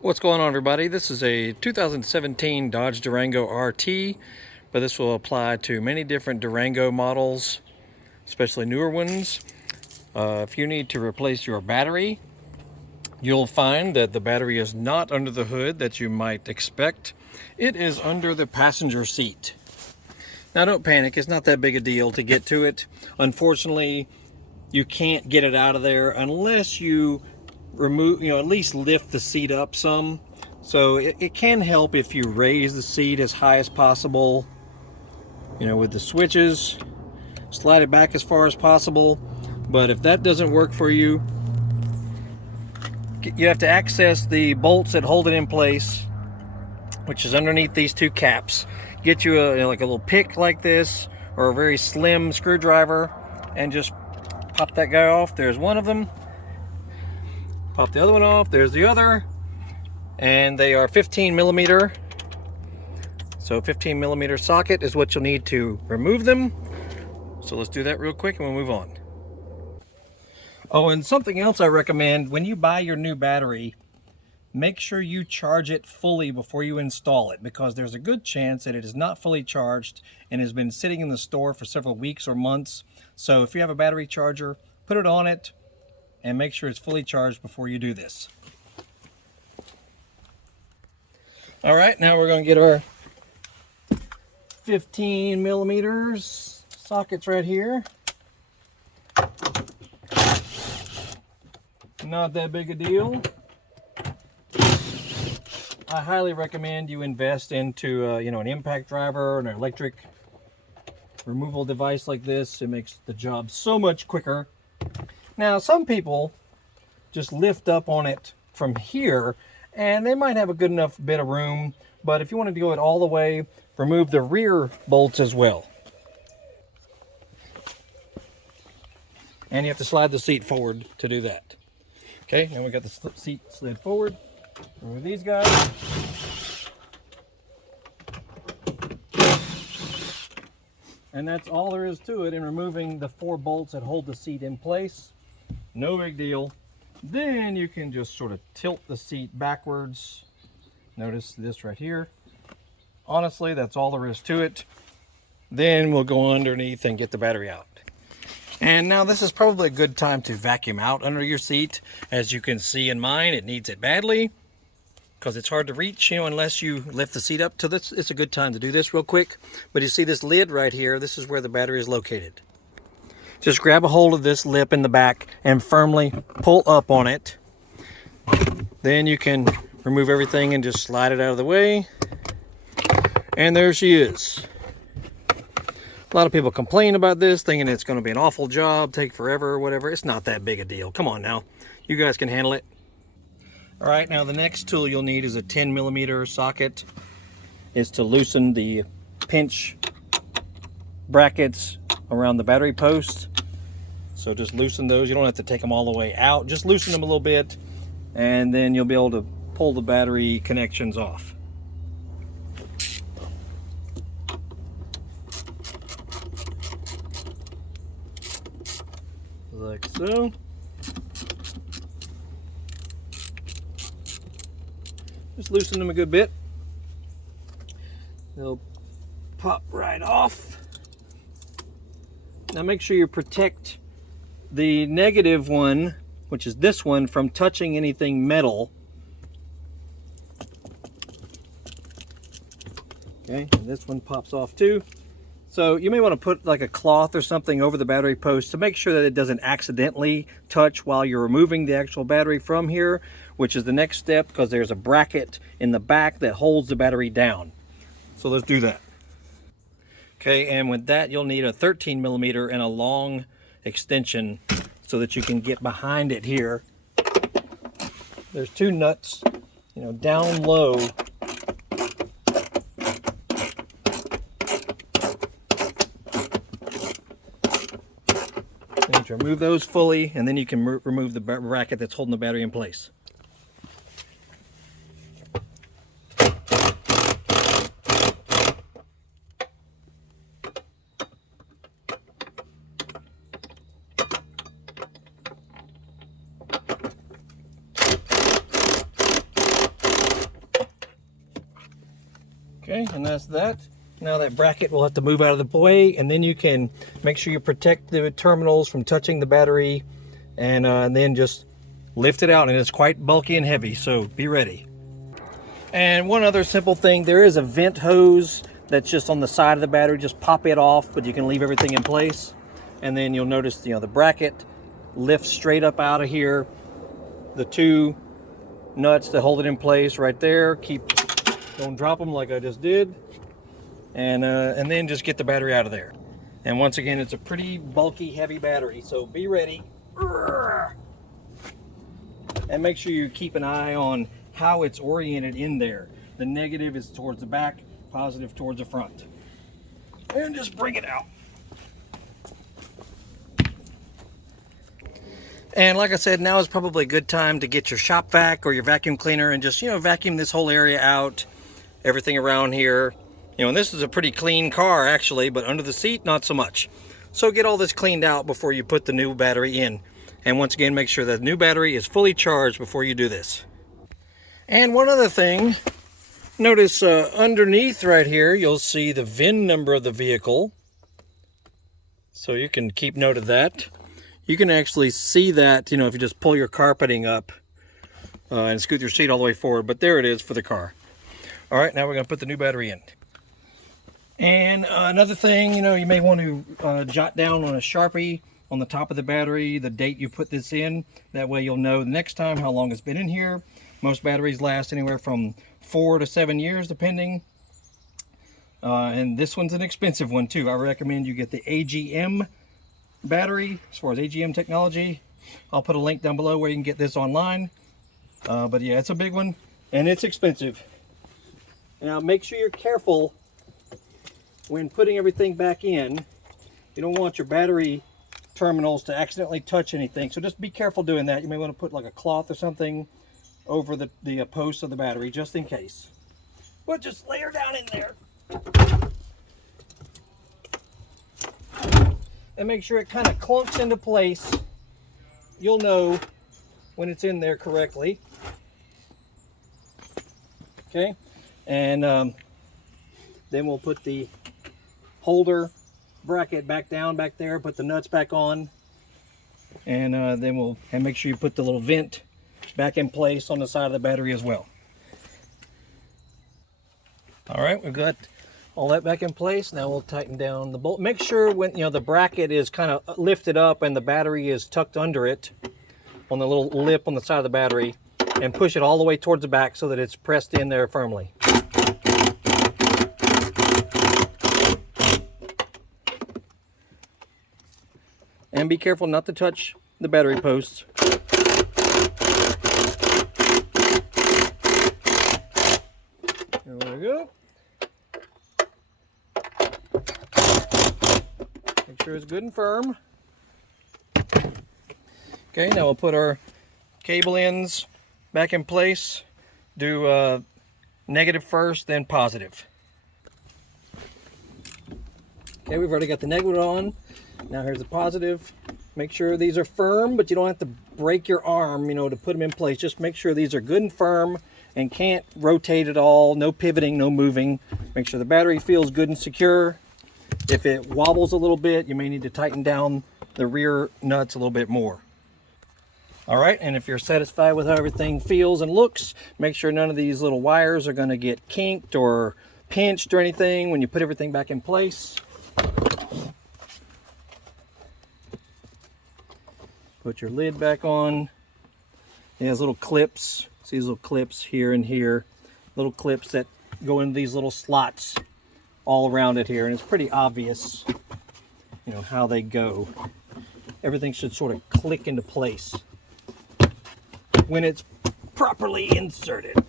What's going on, everybody? This is a 2017 Dodge Durango RT, but this will apply to many different Durango models, especially newer ones. If you need to replace your battery, you'll find that the battery is not under the hood that you might expect. It is under the passenger seat. Now don't panic, it's not that big a deal to get to it. Unfortunately, you can't get it out of there unless you remove, at least lift the seat up some. So it can help if you raise the seat as high as possible, with the switches, slide it back as far as possible. But if that doesn't work for you, you have to access the bolts that hold it in place, which is underneath these two caps. Get you like a little pick like this, or a very slim screwdriver, and just pop that guy off. There's one of them. Pop the other one off. There's the other. And they are 15 millimeter. So 15 millimeter socket is what you'll need to remove them. So let's do that real quick and we'll move on. Oh, and something else I recommend: when you buy your new battery, make sure you charge it fully before you install it, because there's a good chance that it is not fully charged and has been sitting in the store for several weeks or months. So if you have a battery charger, put it on it and make sure it's fully charged before you do this. All right, now we're going to get our 15 millimeters sockets right here. Not that big a deal. I highly recommend you invest into an impact driver or an electric removal device like this. It makes the job so much quicker. Now, some people just lift up on it from here, and they might have a good enough bit of room, but if you want to go it all the way, remove the rear bolts as well. And you have to slide the seat forward to do that. Okay, now we got the seat slid forward. Remove these guys. And that's all there is to it in removing the 4 bolts that hold the seat in place. No big deal. Then you can just sort of tilt the seat backwards. Notice this right here. Honestly, that's all there is to it. Then we'll go underneath and get the battery out. And now this is probably a good time to vacuum out under your seat. As you can see in mine, it needs it badly, because it's hard to reach, unless you lift the seat up to this. It's a good time to do this real quick. But you see this lid right here? This is where the battery is located. Just grab a hold of this lip in the back and firmly pull up on it. Then you can remove everything and just slide it out of the way. And there she is. A lot of people complain about this, thinking it's going to be an awful job, take forever or whatever. It's not that big a deal. Come on now. You guys can handle it. All right, now the next tool you'll need is a 10 millimeter socket. It's to loosen the pinch brackets around the battery post. So just loosen those. You don't have to take them all the way out. Just loosen them a little bit, and then you'll be able to pull the battery connections off. Like so. Just loosen them a good bit. They'll pop right off. Now make sure you protect the negative one, which is this one, from touching anything metal. Okay, and this one pops off too. So you may want to put like a cloth or something over the battery post to make sure that it doesn't accidentally touch while you're removing the actual battery from here, which is the next step, because there's a bracket in the back that holds the battery down. So let's do that. Okay, and with that you'll need a 13 millimeter and a long extension so that you can get behind it here. There's 2 nuts, down low. You need to remove those fully, and then you can remove the bracket that's holding the battery in place. Okay, and that's that. Now that bracket will have to move out of the way, and then you can make sure you protect the terminals from touching the battery, and then just lift it out. And it's quite bulky and heavy, so be ready. And one other simple thing, there is a vent hose that's just on the side of the battery. Just pop it off, but you can leave everything in place. And then you'll notice, the bracket lifts straight up out of here. The two nuts that hold it in place right there. Don't drop them like I just did. And then just get the battery out of there. And once again, it's a pretty bulky, heavy battery, so be ready. And make sure you keep an eye on how it's oriented in there. The negative is towards the back, positive towards the front. And just bring it out. And like I said, now is probably a good time to get your shop vac or your vacuum cleaner and just, vacuum this whole area out, everything around here. And this is a pretty clean car actually, but under the seat, not so much. So get all this cleaned out before you put the new battery in. And once again, make sure that the new battery is fully charged before you do this. And one other thing, notice underneath right here, you'll see the VIN number of the vehicle. So you can keep note of that. You can actually see that, if you just pull your carpeting up and scoot your seat all the way forward. But there it is for the car. All right, now we're going to put the new battery in. And another thing, you may want to jot down on a Sharpie on the top of the battery the date you put this in. That way you'll know the next time how long it's been in here. Most batteries last anywhere from 4 to 7 years depending. And this one's an expensive one too. I recommend you get the AGM battery, as far as AGM technology. I'll put a link down below where you can get this online. But yeah, it's a big one and it's expensive. Now make sure you're careful when putting everything back in. You don't want your battery terminals to accidentally touch anything, so just be careful doing that. You may want to put like a cloth or something over the post of the battery just in case. But just lay her down in there and make sure it kind of clunks into place. You'll know when it's in there correctly. Okay, and then we'll put the holder bracket back down back there, put the nuts back on, and then make sure you put the little vent back in place on the side of the battery as well. All right, we've got all that back in place. Now we'll tighten down the bolt. Make sure when the bracket is kind of lifted up and the battery is tucked under it on the little lip on the side of the battery, and push it all the way towards the back so that it's pressed in there firmly. And be careful not to touch the battery posts. There we go. Make sure it's good and firm. Okay, now we'll put our cable ends back in place. Do negative first, then positive. Okay, we've already got the negative on. Now here's the positive. Make sure these are firm, but you don't have to break your arm, to put them in place. Just make sure these are good and firm and can't rotate at all. No pivoting, no moving. Make sure the battery feels good and secure. If it wobbles a little bit, you may need to tighten down the rear nuts a little bit more. All right, and if you're satisfied with how everything feels and looks, make sure none of these little wires are going to get kinked or pinched or anything when you put everything back in place. Put your lid back on. It has little clips. See these little clips here and here. Little clips that go into these little slots all around it here. And it's pretty obvious, how they go. Everything should sort of click into place when it's properly inserted.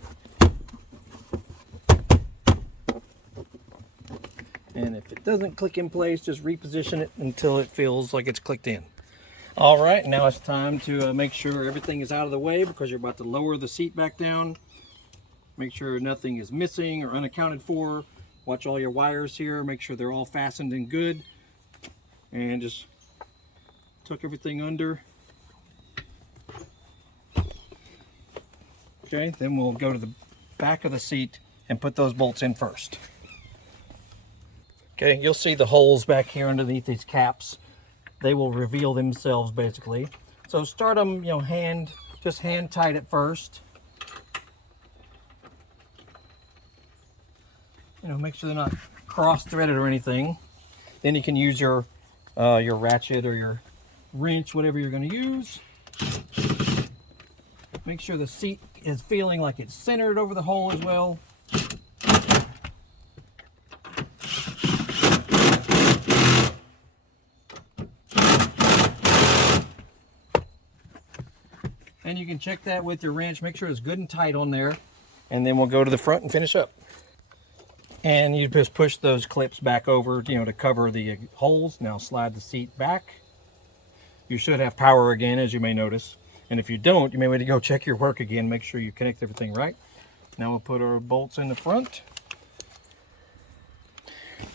And if it doesn't click in place, just reposition it until it feels like it's clicked in. All right, now it's time to make sure everything is out of the way because you're about to lower the seat back down. Make sure nothing is missing or unaccounted for. Watch all your wires here. Make sure they're all fastened and good. And just tuck everything under. Okay, then we'll go to the back of the seat and put those bolts in first. Okay, you'll see the holes back here underneath these caps. They will reveal themselves basically. So start them, you know, just hand tight at first. You know, make sure they're not cross-threaded or anything. Then you can use your ratchet or your wrench, whatever you're going to use. Make sure the seat is feeling like it's centered over the hole as well. And you can check that with your wrench. Make sure it's good and tight on there. And then we'll go to the front and finish up. And you just push those clips back over, you know, to cover the holes. Now slide the seat back. You should have power again, as you may notice. And if you don't, you may want to go check your work again. Make sure you connect everything right. Now we'll put our bolts in the front.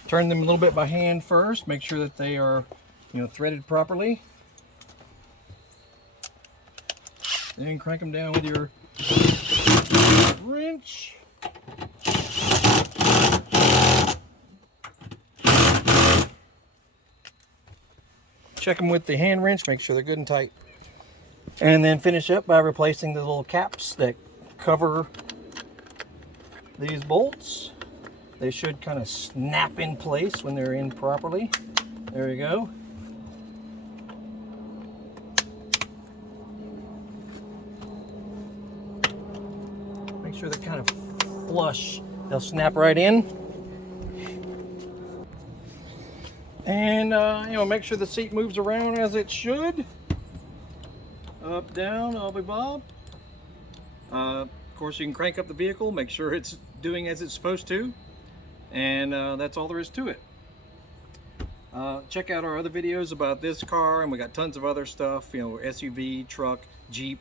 Turn them a little bit by hand first. Make sure that they are, you know, threaded properly. Then crank them down with your wrench. Check them with the hand wrench, make sure they're good and tight. And then finish up by replacing the little caps that cover these bolts. They should kind of snap in place when they're in properly. There you go. Make sure they're kind of flush. They'll snap right in. And you know, make sure the seat moves around as it should. Up, down, all be bob. Of course, you can crank up the vehicle, make sure it's doing as it's supposed to. And that's all there is to it. Check out our other videos about this car, and we got tons of other stuff, you know, SUV, truck, Jeep,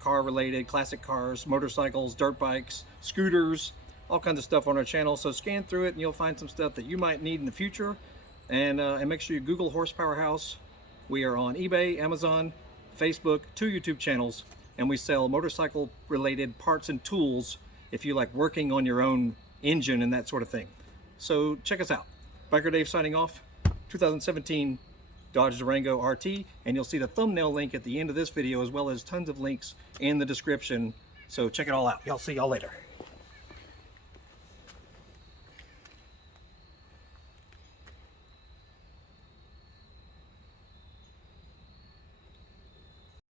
car related, classic cars, motorcycles, dirt bikes, scooters, all kinds of stuff on our channel. So scan through it and you'll find some stuff that you might need in the future. And make sure you Google Horsepower House. We are on eBay, Amazon, Facebook, 2 YouTube channels, and we sell motorcycle related parts and tools if you like working on your own engine and that sort of thing. So check us out. Biker Dave signing off. 2017 Dodge Durango RT, and you'll see the thumbnail link at the end of this video, as well as tons of links in the description. So check it all out. I'll see y'all later.